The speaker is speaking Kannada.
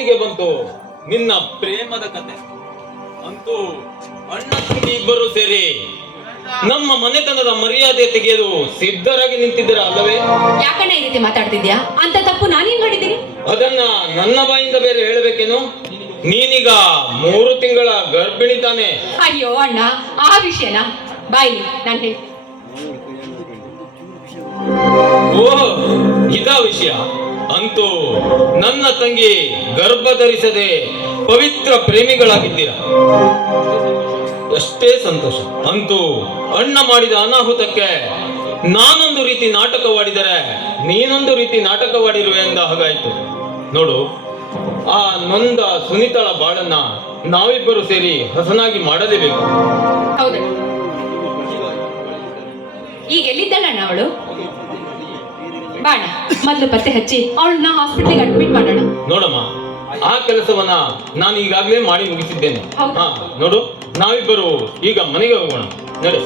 ಹೀಗೆ ಬಂತು ನಿನ್ನ ಪ್ರೇಮದ ಕತೆ. ಅಂತೂ ಅಣ್ಣ ತಂಗಿ ಇಬ್ಬರು ಸೇರಿ ನಮ್ಮ ಮನೆತನದ ಮರ್ಯಾದೆ ತೆಗೆಯಲು ಸಿದ್ಧರಾಗಿ ನಿಂತಿದ್ದೀರಾ ಅಲ್ಲವೇ? ಯಾಕಣ್ಣ ಈ ರೀತಿ ಮಾತಾಡ್ತಿದ್ಯಾ? ಅಂತ ತಪ್ಪು ನಾನೇನ್ ಮಾಡಿದ್ದೀನಿ? ಅದನ್ನ ನನ್ನ ಬಾಯಿಂದ ಬೇರೆ ಹೇಳಬೇಕೇನು? ನೀನೀಗ 3 ತಿಂಗಳ ಗರ್ಭಿಣಿ ತಾನೆ? ಅಯ್ಯೋ ಅಣ್ಣ, ಆ ವಿಷಯನ ಬಾಯಿ ನಾನು ಹೇಳಿ. ಓಹ್, ಇದಾ ವಿಷಯ. ಅಂತೂ ನನ್ನ ತಂಗಿ ಗರ್ಭ ಧರಿಸದೆ ಪವಿತ್ರ ಪ್ರೇಮಿಗಳಾಗಿದ್ದೀರಾ, ಎಷ್ಟೇ ಸಂತೋಷ. ಅಂತೂ ಅಣ್ಣ ಮಾಡಿದ ಅನಾಹುತಕ್ಕೆ ನಾನೊಂದು ರೀತಿ ನಾಟಕವಾಡಿದರೆ ನೀನೊಂದು ರೀತಿ ನಾಟಕವಾಡಿರುವೆ ಎಂದ ಹಾಗಾಯ್ತು. ನೋಡು, ಆ ನೊಂದ ಸುನಿತಳ ಬಾಳನ್ನ ನಾವಿಬ್ಬರು ಸೇರಿ ಹಸನಾಗಿ ಮಾಡಲೇಬೇಕು. ಹೌದಣ್ಣ. ಈಗ ಎಲ್ಲಿದ್ದಲ್ಲಣ್ಣ ಅವಳು? ಬಾಣ, ಮೊದ್ಲು ಪತ್ತೆ ಹಚ್ಚಿ ಅವಳನ್ನ ಹಾಸ್ಪಿಟ್ಲಿಗೆ ಅಡ್ಮಿಟ್ ಮಾಡೋಣ. ನೋಡಮ್ಮ, ಆ ಕೆಲಸವನ್ನ ನಾನು ಈಗಾಗಲೇ ಮಾಡಿ ಮುಗಿಸಿದ್ದೇನೆ. ಹೌದಾ? ನೋಡು, ನಾವಿಬ್ಬರು ಈಗ ಮನೆಗೆ ಹೋಗೋಣ. ನಡೆ.